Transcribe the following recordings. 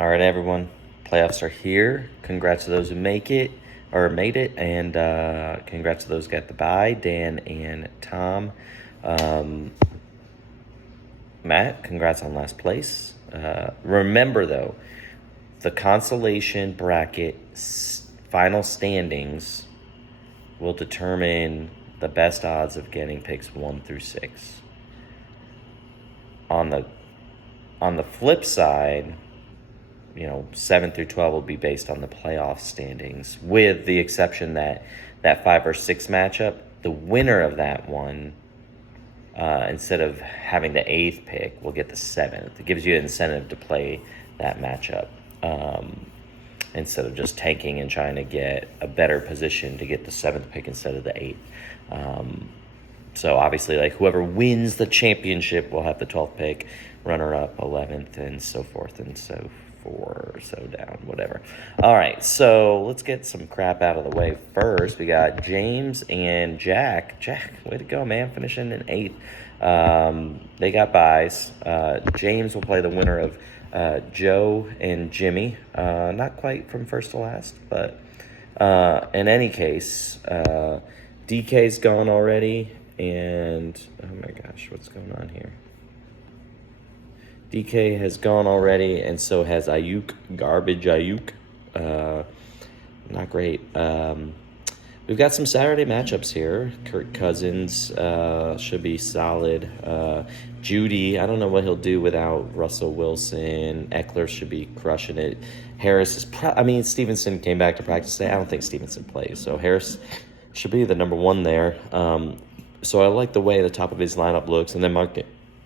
All right, everyone. Playoffs are here. Congrats to those who make it or made it, and congrats to those who got the bye, Dan and Tom. Matt, congrats on last place. Remember, though, the consolation bracket final standings will determine the best odds of getting picks 1 through 6. On the flip side, 7 through 12 will be based on the playoff standings, with the exception that 5 or 6 matchup, the winner of that one, instead of having the 8th pick, will get the 7th. It gives you an incentive to play that matchup instead of just tanking and trying to get a better position to get the 7th pick instead of the 8th. So obviously, whoever wins the championship will have the 12th pick, runner-up 11th, and so forth and so down, whatever. All right, so let's get some crap out of the way first. We got James and Jack. Jack, way to go, man, finishing in 8th. They got buys. James will play the winner of Joe and Jimmy. Not quite from first to last, but in any case, DK's gone already. And, oh my gosh, what's going on here? DK has gone already, and so has Ayuk. Garbage Ayuk. Not great. We've got some Saturday matchups here. Kirk Cousins should be solid. Judy, I don't know what he'll do without Russell Wilson. Eckler should be crushing it. Harris is Stevenson came back to practice today. I don't think Stevenson plays, so Harris should be the number 1 there. So I like the way the top of his lineup looks. And then Mark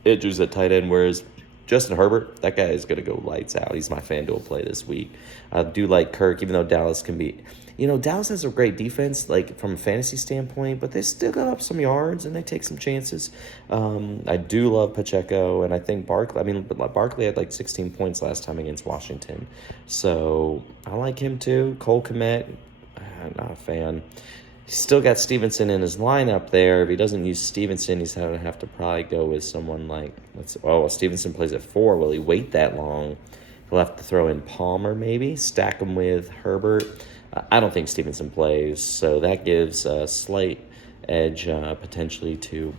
Andrews at tight end, whereas Justin Herbert, that guy is going to go lights out. He's my FanDuel play this week. I do like Kirk, even though Dallas can be... Dallas has a great defense, from a fantasy standpoint, but they still got up some yards and they take some chances. I do love Pacheco, and I think Barkley had 16 points last time against Washington. So I like him too. Cole Kmet, I'm not a fan. He's still got Stevenson in his lineup there. If he doesn't use Stevenson, he's going to have to probably go with someone Stevenson plays at 4. Will he wait that long? He'll have to throw in Palmer maybe, stack him with Herbert. I don't think Stevenson plays, so that gives a slight edge potentially to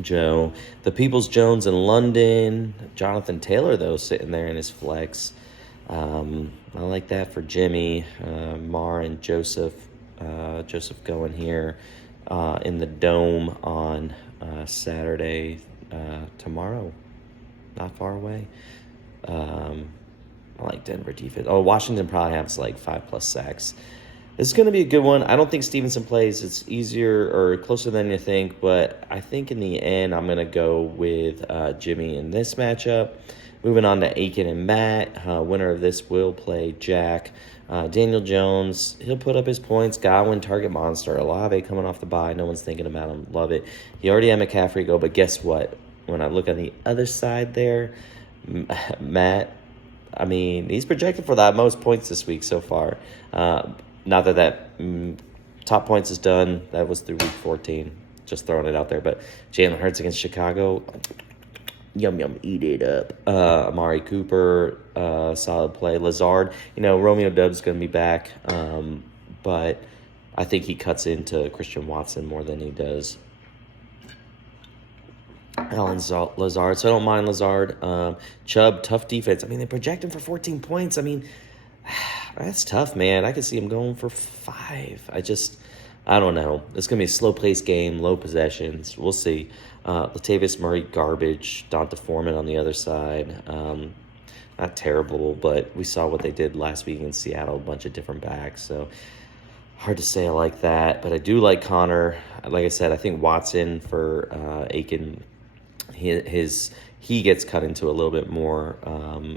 Joe. The Peoples-Jones in London. Jonathan Taylor, though, sitting there in his flex. I like that for Jimmy. Mar and Joseph going here in the Dome on Saturday, tomorrow, not far away. I like Denver defense. Washington probably has 5+ sacks. This is going to be a good one. I don't think Stevenson plays. It's easier or closer than you think, but I think in the end I'm going to go with Jimmy in this matchup. Moving on to Aiken and Matt. Winner of this will play Jack. Daniel Jones, he'll put up his points. Godwin, target monster. Olave coming off the bye. No one's thinking about him. Love it. He already had McCaffrey go, but guess what? When I look on the other side there, Matt, he's projected for the most points this week so far. Not that top points is done. That was through week 14. Just throwing it out there. But Jalen Hurts against Chicago, yum, eat it up. Amari Cooper, solid play. Lazard, Romeo Doubs going to be back. But I think he cuts into Christian Watson more than he does Alan Lazard. So I don't mind Lazard. Chubb, tough defense. They project him for 14 points. That's tough, man. I could see him going for 5. I don't know. It's going to be a slow-paced game, low possessions. We'll see. Latavius Murray, garbage. Donta Foreman on the other side. Not terrible, but we saw what they did last week in Seattle, a bunch of different backs. So hard to say I like that. But I do like Connor. Like I said, I think Watson for Aiken, he gets cut into a little bit more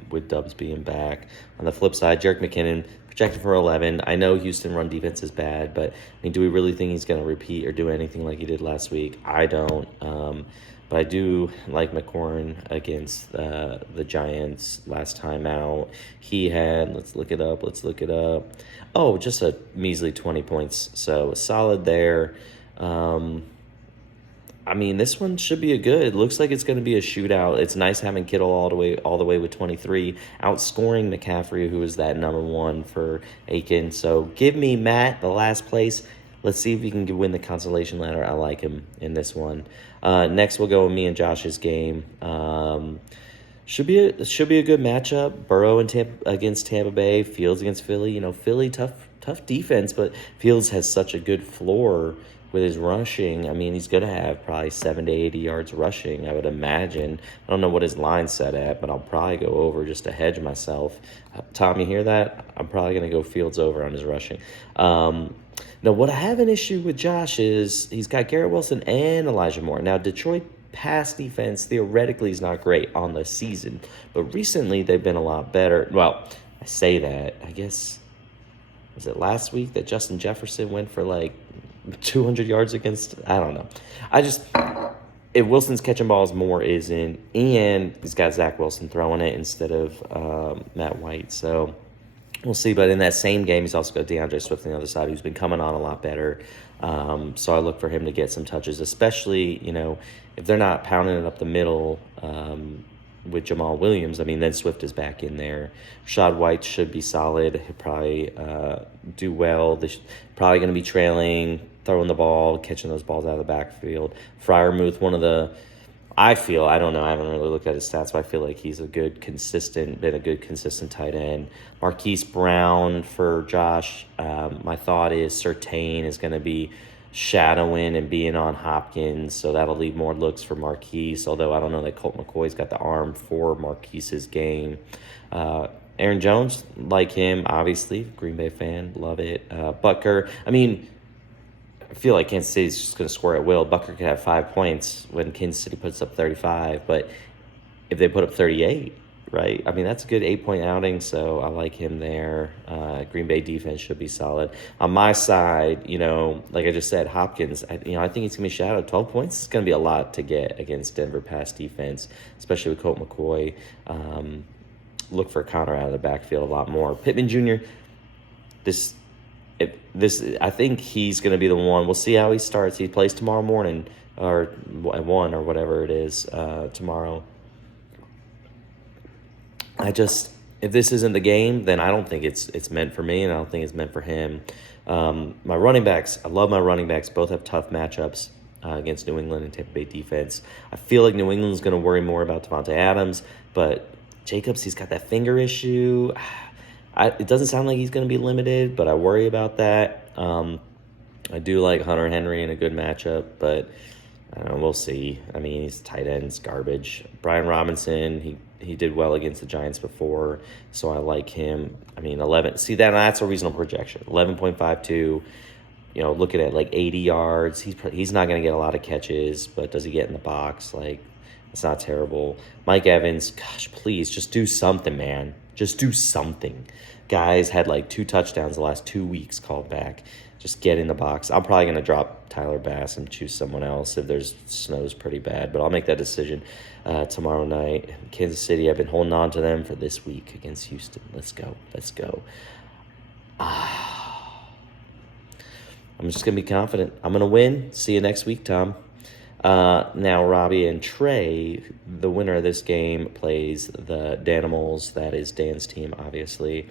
with Dubs being back. On the flip side, Jerick McKinnon projected for 11. I know Houston run defense is bad, but do we really think he's going to repeat or do anything like he did last week? I don't. But I do like McLaurin against the Giants last time out. He had, let's look it up. Oh, just a measly 20 points. So solid there. I mean, this one should be a good. It looks like it's going to be a shootout. It's nice having Kittle all the way with 23, outscoring McCaffrey, who is that number one for Aiken. So give me Matt, the last place. Let's see if he can win the consolation ladder. I like him in this one. Next, we'll go with me and Josh's game. Should be a good matchup. Burrow against Tampa Bay, Fields against Philly. Philly tough defense, but Fields has such a good floor with his rushing. I mean, he's going to have probably 7 to 80 yards rushing, I would imagine. I don't know what his line's set at, but I'll probably go over just to hedge myself. Tom, you hear that? I'm probably going to go Fields over on his rushing. Now, what I have an issue with Josh is he's got Garrett Wilson and Elijah Moore. Now, Detroit pass defense theoretically is not great on the season, but recently they've been a lot better. Well, I say that. I guess, was it last week that Justin Jefferson went for like 200 yards against? I don't know. If Wilson's catching balls, Moore isn't, and he's got Zach Wilson throwing it instead of Matt White. So we'll see. But in that same game, he's also got DeAndre Swift on the other side, who's been coming on a lot better. So I look for him to get some touches, especially, if they're not pounding it up the middle with Jamal Williams. I mean, then Swift is back in there. Rashad White should be solid. He'll probably do well. They're probably going to be trailing, throwing the ball, catching those balls out of the backfield. Freiermuth, I don't know, I haven't really looked at his stats, but I feel like he's been a good, consistent tight end. Marquise Brown for Josh. My thought is Surtain is going to be shadowing and being on Hopkins, so that'll leave more looks for Marquise, although I don't know that Colt McCoy's got the arm for Marquise's game. Aaron Jones, like him, obviously, Green Bay fan, love it. Butker, I feel like Kansas City's just going to score at will. Butker could have 5 points when Kansas City puts up 35, but if they put up 38, right? That's a good 8-point outing, so I like him there. Green Bay defense should be solid. On my side, like I just said, Hopkins, I think he's going to be shadowed. 12 points is going to be a lot to get against Denver pass defense, especially with Colt McCoy. Look for Connor out of the backfield a lot more. Pittman Jr., I think he's going to be the one. We'll see how he starts. He plays tomorrow morning, or at 1 or whatever it is tomorrow. If this isn't the game, then I don't think it's meant for me, and I don't think it's meant for him. My running backs, I love my running backs. Both have tough matchups against New England and Tampa Bay defense. I feel like New England's going to worry more about Devontae Adams, but Jacobs, he's got that finger issue. It doesn't sound like he's going to be limited, but I worry about that. I do like Hunter Henry in a good matchup, but I don't know, we'll see. He's tight ends, garbage. Brian Robinson, he did well against the Giants before, so I like him. 11. See, that's a reasonable projection. 11.52. Looking at like 80 yards. He's not going to get a lot of catches, but does he get in the box? It's not terrible. Mike Evans, gosh, please, just do something, man. Just do something. Guys had like 2 touchdowns the last 2 weeks called back. Just get in the box. I'm probably going to drop Tyler Bass and choose someone else if there's snow's pretty bad, but I'll make that decision tomorrow night. Kansas City, I've been holding on to them for this week against Houston. Let's go. I'm just going to be confident. I'm going to win. See you next week, Tom. Now, Robbie and Trey, the winner of this game, plays the Danimals. That is Dan's team, obviously.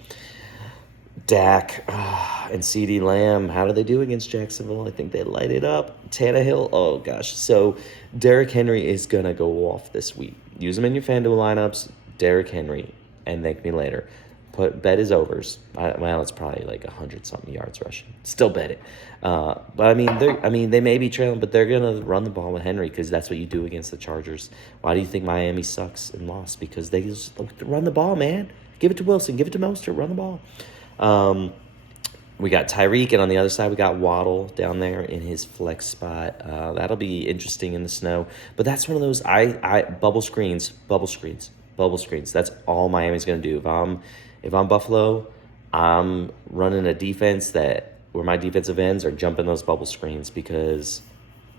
Dak and CeeDee Lamb, how do they do against Jacksonville? I think they light it up. Tannehill, oh gosh. So Derrick Henry is going to go off this week. Use him in your FanDuel lineups, Derrick Henry, and thank me later. Bet his overs. It's probably like 100-something yards rushing. Still bet it. But they may be trailing, but they're gonna run the ball with Henry because that's what you do against the Chargers. Why do you think Miami sucks and lost? Because they just run the ball, man. Give it to Wilson. Give it to Mostert. Run the ball. We got Tyreek, and on the other side we got Waddle down there in his flex spot. That'll be interesting in the snow. But that's one of those bubble screens. That's all Miami's gonna do. If I'm Buffalo, I'm running a defense where my defensive ends are jumping those bubble screens because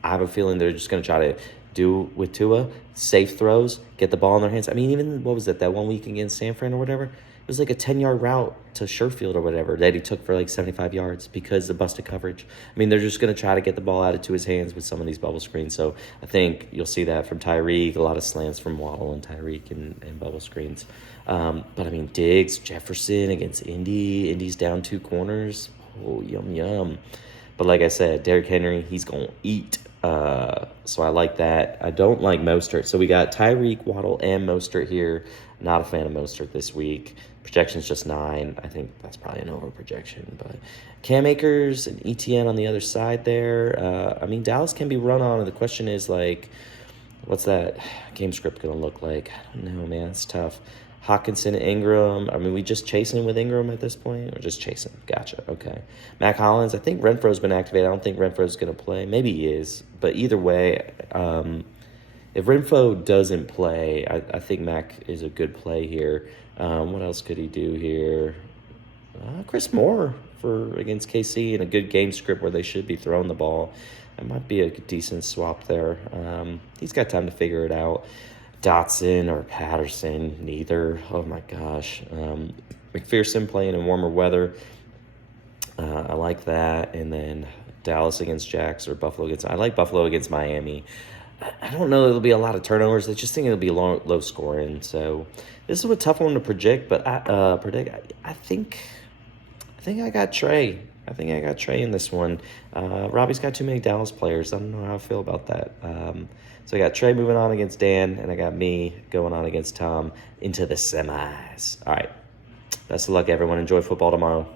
I have a feeling they're just going to try to do with Tua. Safe throws, get the ball in their hands. I mean, even, what was it, that one week against San Fran or whatever? It was like a 10-yard route to Sherfield or whatever that he took for like 75 yards because of busted coverage. I mean, they're just going to try to get the ball out into his hands with some of these bubble screens. So I think you'll see that from Tyreek, a lot of slants from Waddle and Tyreek and bubble screens. But I mean, Diggs, Jefferson against Indy. Indy's down 2 corners. Oh, yum, yum. But like I said, Derrick Henry, he's going to eat. So I like that. I don't like Mostert. So we got Tyreek, Waddle, and Mostert here. Not a fan of Mostert this week. Projection's just 9. I think that's probably an over projection. But Cam Akers and ETN on the other side there. I mean, Dallas can be run on. And the question is, like, what's that game script going to look like? I don't know, man. It's tough. Hawkinson, Ingram. I mean, we just chasing with Ingram at this point? Or just chasing? Gotcha. Okay. Mac Hollins. I think Renfro's been activated. I don't think Renfro's going to play. Maybe he is. But either way, if Renfro doesn't play, I think Mac is a good play here. What else could he do here? Chris Moore for against KC in a good game script where they should be throwing the ball. That might be a decent swap there. He's got time to figure it out. Dotson or Patterson, neither. Oh my gosh. McPherson playing in warmer weather. I like that. And then Dallas against Jacks or Buffalo against. I like Buffalo against Miami. I don't know. It'll be a lot of turnovers. I just think it'll be low scoring. So this is a tough one to predict. But I think I got Trey. I think I got Trey in this one. Robbie's got too many Dallas players. I don't know how I feel about that. So I got Trey moving on against Dan, and I got me going on against Tom into the semis. All right. Best of luck, everyone. Enjoy football tomorrow.